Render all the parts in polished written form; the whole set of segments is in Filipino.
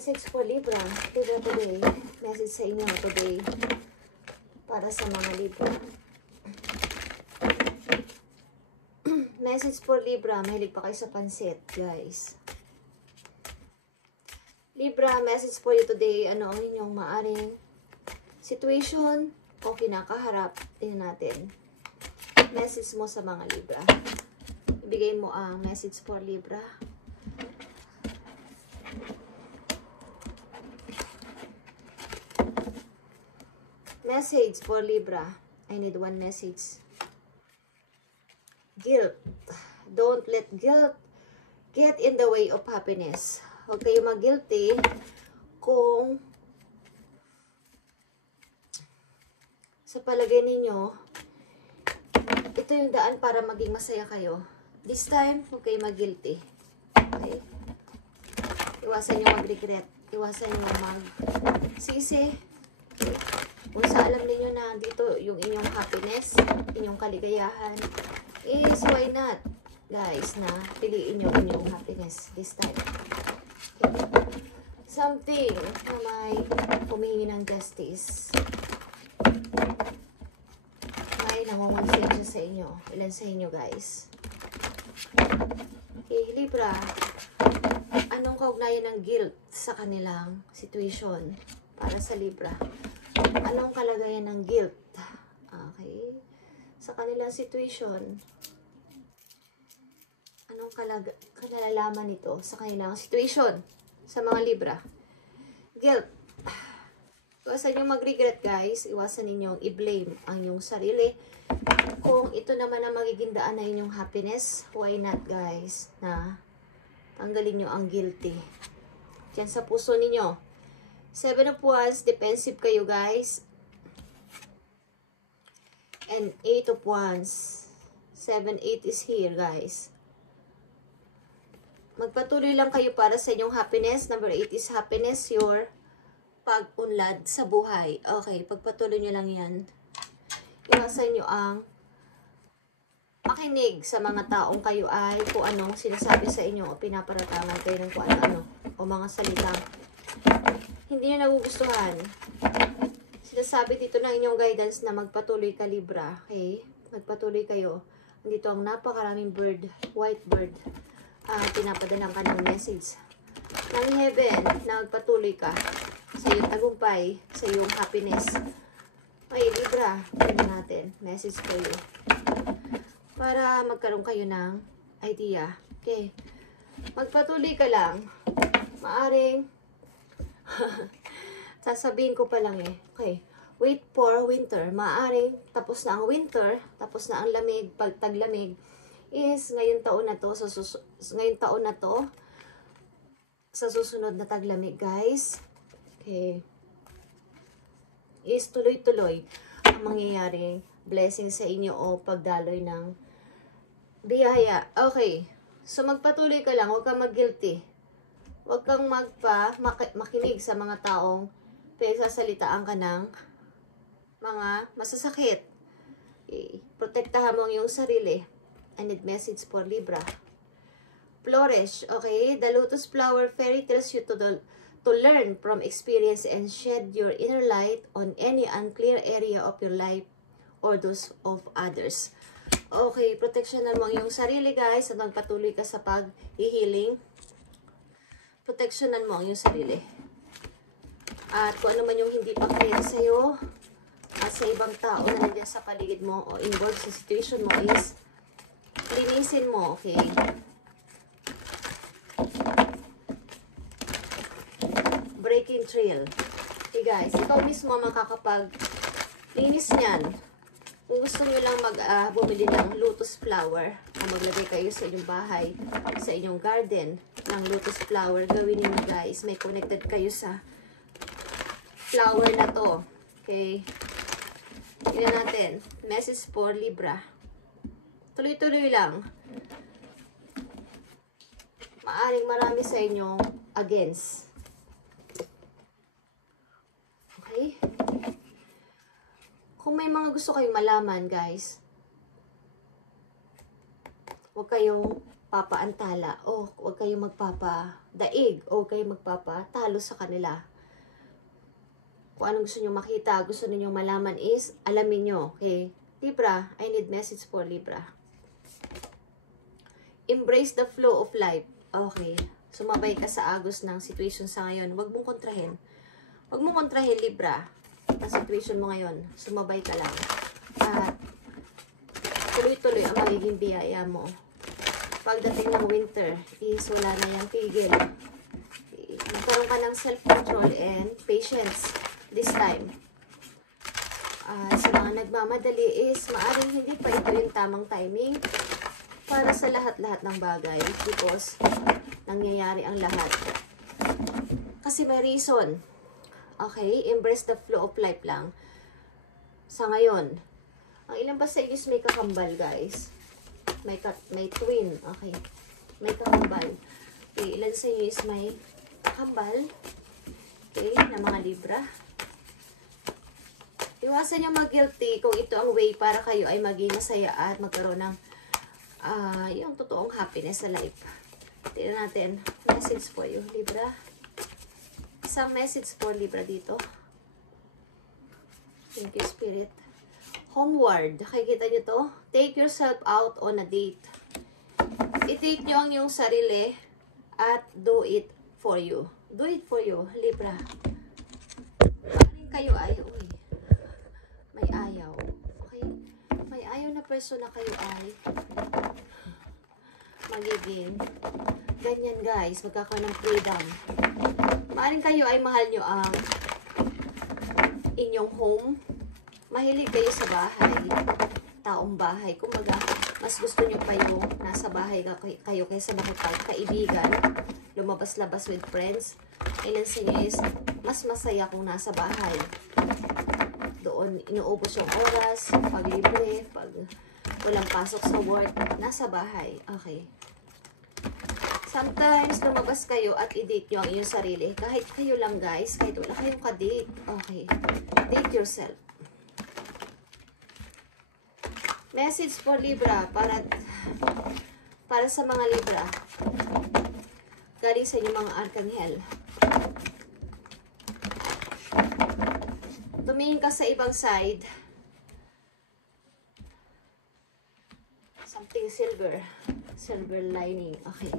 Message for Libra. Libra today. Message sa inyo today. Para sa mga Libra. Message for Libra. Mahilig pa kayo sa pansit, guys. Libra, message for you today. Ano ang inyong maaring situation o kinakaharap? Tingnan natin. Message mo sa mga Libra. Ibigay mo ang message for Libra. Message for Libra. I need one message. Guilt. Don't let guilt get in the way of happiness. Huwag kayo mag-guilty kung sa palagay ninyo, ito yung daan para maging masaya kayo. This time, huwag kayo mag-guilty. Okay? Iwasan nyo mag-regret. Iwasan nyo mag-sisi. Okay? Kung sa alam niyo na dito yung inyong happiness, inyong kaligayahan, is why not, guys, na piliin nyo inyong happiness this time. Okay. Something na may humingi ng justice. May nangungonsensya sa inyo. Ilan sa inyo, guys? Okay, Libra, anong kaugnayan ng guilt sa kanilang situation para sa Libra? Anong kalagayan ng guilt? Okay. Sa kanilang situation. Anong kalalaman nito sa kanilang situation? Sa mga Libra. Guilt. Iwasan nyo mag-regret, guys. Iwasan ninyong i-blame ang inyong sarili. Kung ito naman ang magiging daan na inyong happiness, why not, guys? Na tanggalin nyo ang guilty. Diyan sa puso ninyo. 7 of Wands, defensive kayo, guys. And 8 of Wands. 7, 8 is here, guys. Magpatuloy lang kayo para sa inyong happiness. Number 8 is happiness, your pag-unlad sa buhay. Okay, pagpatuloy nyo lang yan. Iwasan nyo ang makinig sa mga taong kayo ay kung anong sinasabi sa inyo o pinaparatangan kayo ng kung ano-ano o mga salitang hindi nyo nagugustuhan. Sinasabi dito ng inyong guidance na magpatuloy ka, Libra. Okay? Magpatuloy kayo. Dito ang napakaraming bird, white bird. Pinapadalang ka ng message ng heaven na magpatuloy ka sa iyong tagumpay, sa iyong happiness. Okay, Libra. Tignan natin. Message kayo. Para magkaroon kayo ng idea. Okay. Magpatuloy ka lang. Maaring sasabihin ko pa lang eh. Okay. Wait for winter. Maaring tapos na ang winter, tapos na ang lamig, pagtaglamig is ngayong taon na to, sa susunod na taglamig, guys. Okay. Is tuloy-tuloy ang mangyayaring blessing sa inyo o pagdaloy ng biyaya. Okay. So magpatuloy ka lang, huwag kang mag-guilty. Huwag kang makinig sa mga taong pinagsasalitaan ka ng mga masasakit. Okay. Protektahan mo ang iyong sarili. I need message for Libra. Flourish. Okay. The lotus flower fairy tells you to learn from experience and shed your inner light on any unclear area of your life or those of others. Okay. Proteksyonan mo ang iyong sarili, guys, at magpatuloy ka sa pag-healing. Proteksyonan mo ang iyong sarili. At kung ano man yung hindi pa clear sa'yo at sa ibang tao na nandiyan sa paligid mo o involved sa situation mo is linisin mo, okay? Breaking trail. Okay, guys. Ikaw mismo makakapag-linis niyan. Kung gusto nyo lang bumili ng lotus flower, maglagay kayo sa inyong bahay, sa inyong garden, ng lotus flower, gawin niyo, guys. May connected kayo sa flower na to. Okay. Tignan natin. Message for Libra. Tuloy-tuloy lang. Maaring marami sa inyong against. Okay. Kung may mga gusto kayong malaman, guys, huwag kayong magpapaantala o huwag kayong magpapadaig o huwag kayong magpapatalo sa kanila. Kung anong gusto nyo makita, gusto niyo malaman is, alamin nyo. Okay? Libra, I need message for Libra. Embrace the flow of life. Okay. Sumabay ka sa agos ng situation sa ngayon. Huwag mong kontrahin. Huwag mong kontrahin, Libra. Ang situation mo ngayon. Sumabay ka lang. At tuloy-tuloy ang magiging biyaya mo. Pagdating ng winter, is wala na yung tigil. Magkaroon ka ng self-control and patience this time. Sa mga nagmamadali is maaring hindi pa ito yung tamang timing para sa lahat-lahat ng bagay because nangyayari ang lahat. Kasi may reason. Okay? Embrace the flow of life lang. Sa ngayon, ang ilan ba sa inyo is may kakambal, guys? May twin. Okay. May kakambal. Okay, ilan sa inyo is may kakambal? Okay, na mga Libra. Iwasan nyo mag-guilty kung ito ang way para kayo ay maging masaya at magkaroon ng yung totoong happiness sa life. Tingnan natin. Message for you, Libra. Isang message for Libra dito. Thank you, Spirit. Homeward. Nakikita nyo to? Take yourself out on a date. I-take nyo ang yung sarili at do it for you. Do it for you, Libra. Paano kayo ay, uy, may ayaw. Okay? May ayaw na person na kayo ay magiging ganyan, guys. Magkakaroon ng freedom. Maaring kayo ay mahal nyo ang inyong home. Mahilig kayo sa bahay. Taong bahay. Kumbaga, mas gusto nyo pa yung nasa bahay kayo kaysa makipagkaibigan. Lumabas-labas with friends. Ilan sa inyo is mas masaya kung nasa bahay. Doon, inuubos yung oras, paglibre, pag walang pasok sa work, nasa bahay. Okay. Sometimes, lumabas kayo at i-date nyo ang inyong sarili. Kahit kayo lang, guys. Kahit wala kayong ka-date. Okay. Date yourself. Message for Libra para sa mga Libra. Galing sa inyong mga arkanghel. Tumingin ka sa ibang side. Something silver. Silver lining. Okay.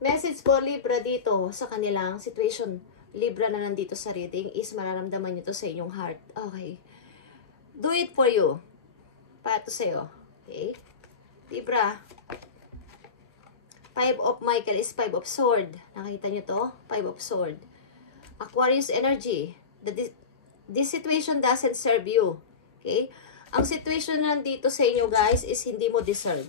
Message for Libra dito sa kanilang situation. Libra na nandito sa reading is mararamdaman nyo to sa inyong heart. Okay. Do it for you. Para to sa'yo. Okay? Libra. 5 of Michael is 5 of sword. Nakita nyo to? 5 of sword. Aquarius energy. This situation doesn't serve you. Okay? Ang situation na nandito sa inyo, guys, is hindi mo deserve.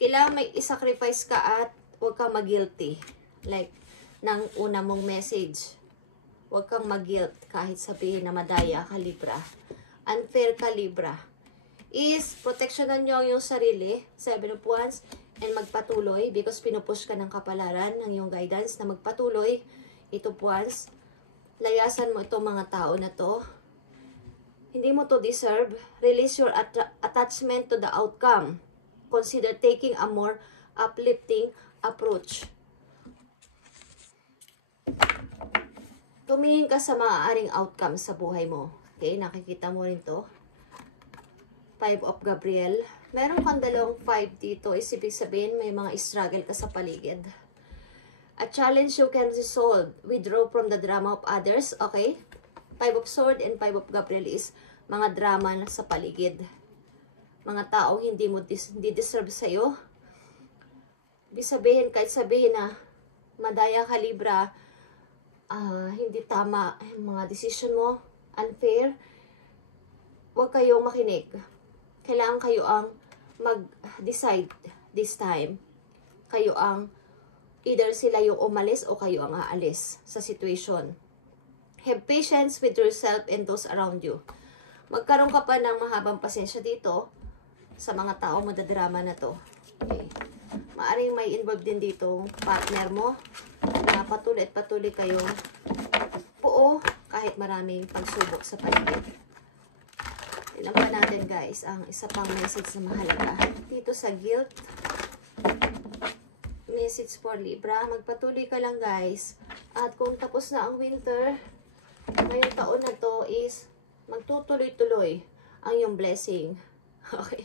Kailangan may isacrifice ka at huwag kang mag-guilty. Like, ng una mong message. Huwag kang mag-guilt kahit sabihin na madaya ka, Libra. Unfair ka, Libra. Is, protectionan nyo ang iyong sarili, 7 of Wands, and magpatuloy because pinupush ka ng kapalaran ng iyong guidance na magpatuloy. 8 of Wands. Layasan mo itong mga tao na to. Hindi mo to deserve. Release your attachment to the outcome. Consider taking a more uplifting approach. Tumingin ka sa maaaring outcome sa buhay mo. Okay, nakikita mo rin to. 5 of Gabriel. Meron kang dalawang 5 dito. Ibig sabihin, may mga struggle ka sa paligid. A challenge you can resolve. Withdraw from the drama of others. Okay? 5 of Sword and 5 of Gabriel is mga drama sa paligid. Mga taong hindi deserve sa'yo. Ibig sabihin, kahit sabihin na madaya ka, Libra, hindi tama ang mga decision mo, unfair, huwag kayong makinig. Kailangan kayo ang mag-decide this time. Kayo ang, either sila yung umalis o kayo ang aalis sa situation. Have patience with yourself and those around you. Magkaroon ka pa ng mahabang pasensya dito sa mga taong madadrama na to. Okay. Maaring may involved din dito partner mo na patuloy at patuloy kayong buo kahit maraming pagsubok sa paligid. Tignan pa natin guys ang isa pang message na mahalaga. Dito sa guilt. Message for Libra. Magpatuloy ka lang guys. At kung tapos na ang winter, ngayong taon na to is magtutuloy-tuloy ang iyong blessing. Okay.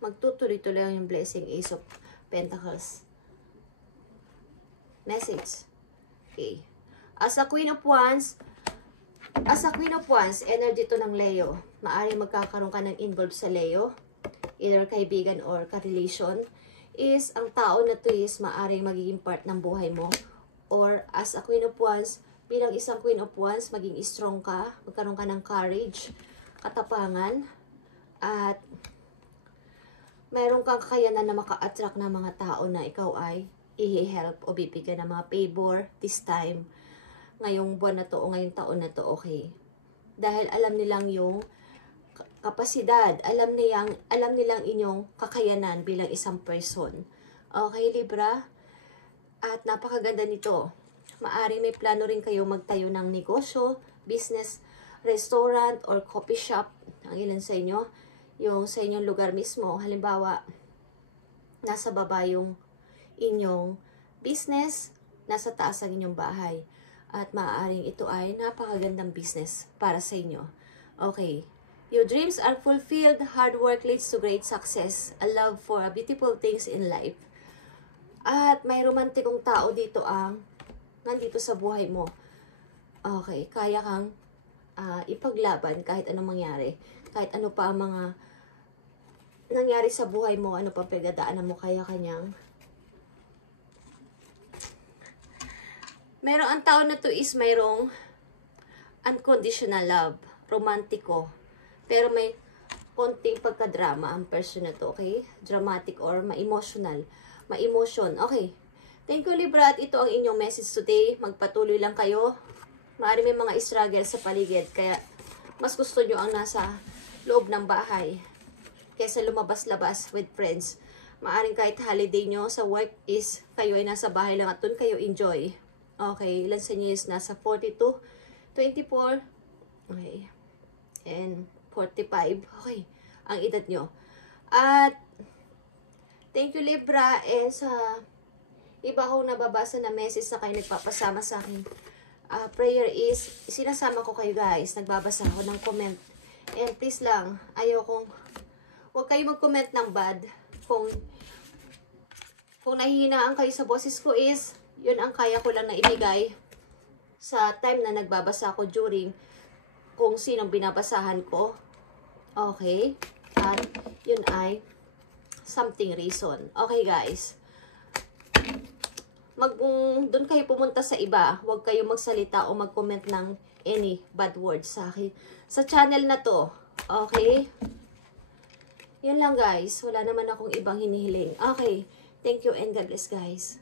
Magtutuloy-tuloy ang iyong blessing. Ace of Pentacles. Message. Okay. As a Queen of Wands, energy to ng Leo. Maaaring magkakaroon ka ng involved sa Leo, either kaibigan or ka-relation, is ang tao na to is maaaring magiging part ng buhay mo. Or as a Queen of Wands, bilang isang Queen of Wands, maging strong ka, magkaroon ka ng courage, katapangan, at mayroon kang kakayanan na maka-attract ng mga tao na ikaw ay i-help o bibigyan ng mga favor this time. Ngayong buwan na to o ngayong taon na to, okay. Dahil alam nilang yung kapasidad, alam nilang inyong kakayanan bilang isang person. Okay, Libra? At napakaganda nito. Maaring may plano rin kayo magtayo ng negosyo, business, restaurant, or coffee shop. Ang ilan sa inyo, yung sa inyong lugar mismo. Halimbawa, nasa baba yung inyong business, nasa taas ang inyong bahay. At maaaring ito ay napakagandang business para sa inyo. Okay. Your dreams are fulfilled. Hard work leads to great success. A love for beautiful things in life. At may romantikong tao dito ang nandito sa buhay mo. Okay. Kaya kang ipaglaban kahit anong mangyari. Kahit ano pa ang mga nangyari sa buhay mo, ano pa pagdadaanan mo, kaya kanyang ang tao na to is mayroong unconditional love, romantiko. Pero may konting pagka-drama ang person na to, okay? Dramatic or ma-emotional. Ma-emotion, okay. Thank you, Libra. At ito ang inyong message today. Magpatuloy lang kayo. Maaari may mga struggle sa paligid. Kaya mas gusto nyo ang nasa loob ng bahay kaysa lumabas-labas with friends. Maaring kahit holiday nyo sa work is kayo ay nasa bahay lang at dun kayo enjoy. Okay, ilan sa inyo is nasa 42, 24, okay, and 45, okay, ang edad nyo. At, thank you Libra, and sa iba kong nababasa na message na kayo nagpapasama sa akin, prayer is, sinasama ko kayo guys, nagbabasa ako ng comment, and please lang, huwag kayo mag-comment ng bad, kung nahihinaan kayo sa boses ko is, yun ang kaya ko lang na ibigay sa time na nagbabasa ko during kung sinong binabasahan ko. Okay? At yun ay something reason. Okay guys? Doon kayo pumunta sa iba. Huwag kayo magsalita o mag-comment ng any bad words sa akin. Sa channel na to. Okay? Yun lang guys. Wala naman akong ibang hinihiling. Okay. Thank you and God bless guys.